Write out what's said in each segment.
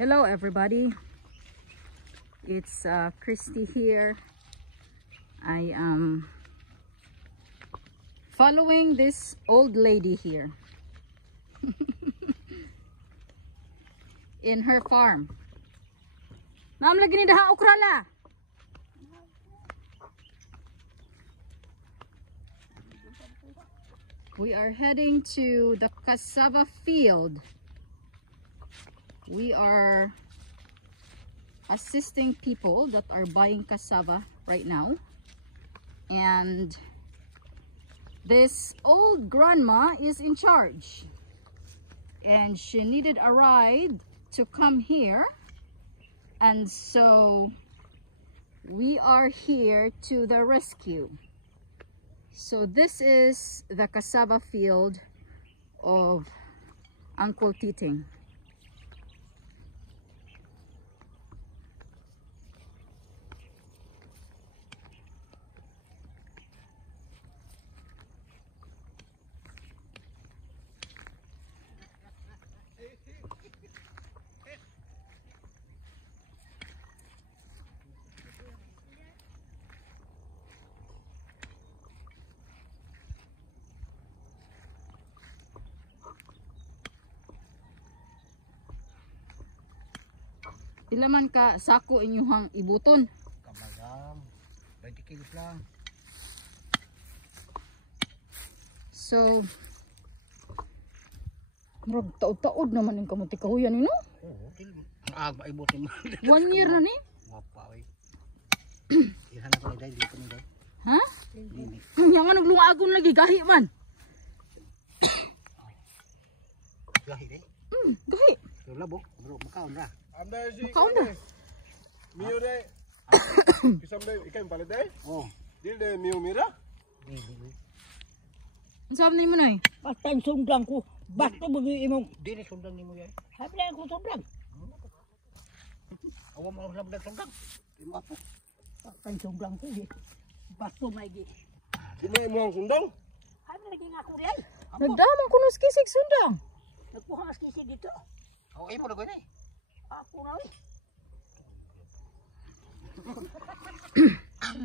Hello everybody, it's Christy here. I am following this old lady here in her farm. Ma'am, lagi ni daha okra la. We are heading to the cassava field. We are assisting people that are buying cassava right now, and this old grandma is in charge, and she needed a ride to come here, and so we are here to the rescue. So this is the cassava field of Uncle Titing. Pila man ka sako inyuhang ibuton? Kamagam, 20 kilos lang. So, murag taod-taod naman yung kamuti kahuyan ni no? Oo, ang maibutin mo. 1 year na ni? Wapa, oy. Ihan ako ni Day, dito ni Day. Ha? Yang nga naglungagon lagi, gahi man. Gahi Day? Gahi. So labo, bro, makaon ra. Makaon na. Mio day. Kisam day ikan palit day. Oh, Dil day mio mira. di. Ang sabi ni mo na eh? Basta sundang ko, basta bagi imong Dili sundang nimo yay. habla ko sundang. Awa mo lang sundang. Imo apo. Basta sundang ko, basta may gi. Di may mo ang sundong. Habla lagi nga ako diay. Nagdamang kunos kisig sundang. Nagkuha nga kisi dito. Awa imo na gani. Ako na eh.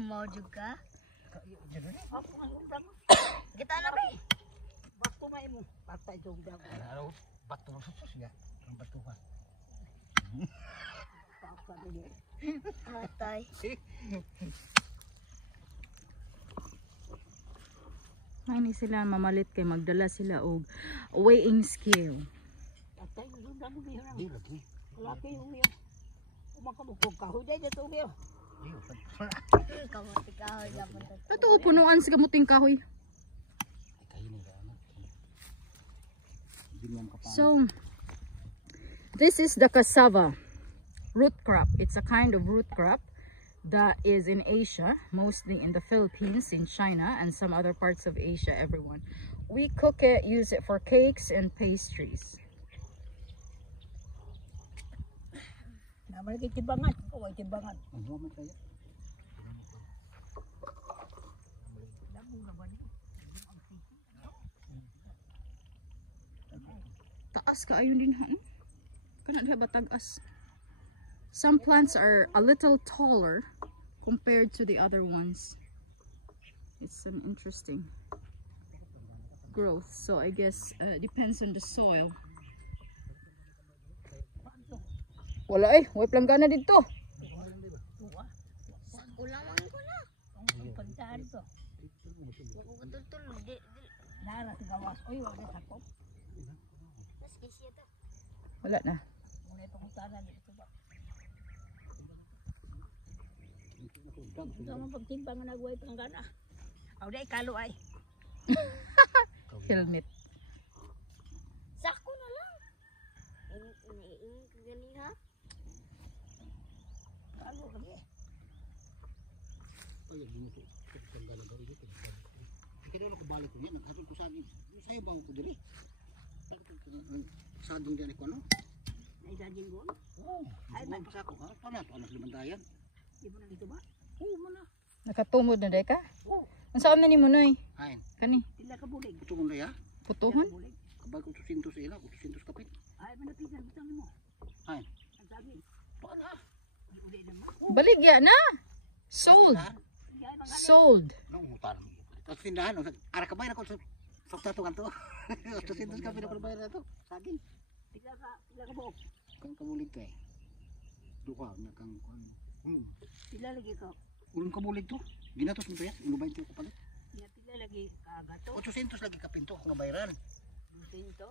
Mau juga. Ako nga sundang. Kita na ba? Basta may mo, basta sundang. Ano, bato susus ya. Ang batuhan. Basta dili. Matay. May ni sila mamalit kay magdala sila og weighing scale. Basta sundang ko biyo Di nang. lagi. Laki yung biyo. Umakamukog ka, huday dito biyo. Di. Kamu ikaw dapat. Ito ko punuan sa gamuting kahoy. Kayo ni ano. Binyam ka pa. So, this is the cassava root crop. It's a kind of root crop that is in Asia, mostly in the Philippines, in China, and some other parts of Asia, everyone. We cook it, use it for cakes and pastries. Naman kay tibangan, o tibangan. Ang mo kaya. Taas ka ayun din ha. Kana diha batagas. Some plants are a little taller compared to the other ones. It's an interesting growth. So I guess it depends on the soil. Wala eh, way planggana dito. Ulang man ko na. Ang pagdaan to. Ako katultul di. Nara sa gawas, oy wala sakop. Mas kisya to. Wala na. Muna itong utara dito ba. Ito ang pagtimbang na nagway panggana. Aw day kalo ay. Helmet. Sako na lang. Ini gani ha. Kalo kami. Ay, hindi ko tanggal daw ito. Kaya ko balik ko niya, naghatod ko sa akin. Sayo bang ko diri? Saging diyan ko ano? Ay daging gon. Oh, ay man pa ako. Ano to anak limandayan? Di mo na dito ba? Oo mo na. Nakatungod na day ka? Oo. Ang saan na ni mo noy? Hain. Kani, Tila ka bulig. Ito mo na ya. putuhon? Bulig. Kabag ko 800 sa ila, 800 kapit. Ay manapisan bitang mo. Hain. saging. Paano? Uli naman. Baligya na. Sold. Yan mga Sold. Nung hutan. Tapos tindahan, ara ka bayar ako sa tatugan to. 800 ka pinapabayar na to. Saging. pila ka buok. Kang kamulig ka eh. Duha na kang Pila lagi ka. ulong kamulig to. Ginatos mo to yan. Ilubay to ko pala. Ya pila lagi ka gato. 800 lagi ka pinto kung nabayaran. Pinto.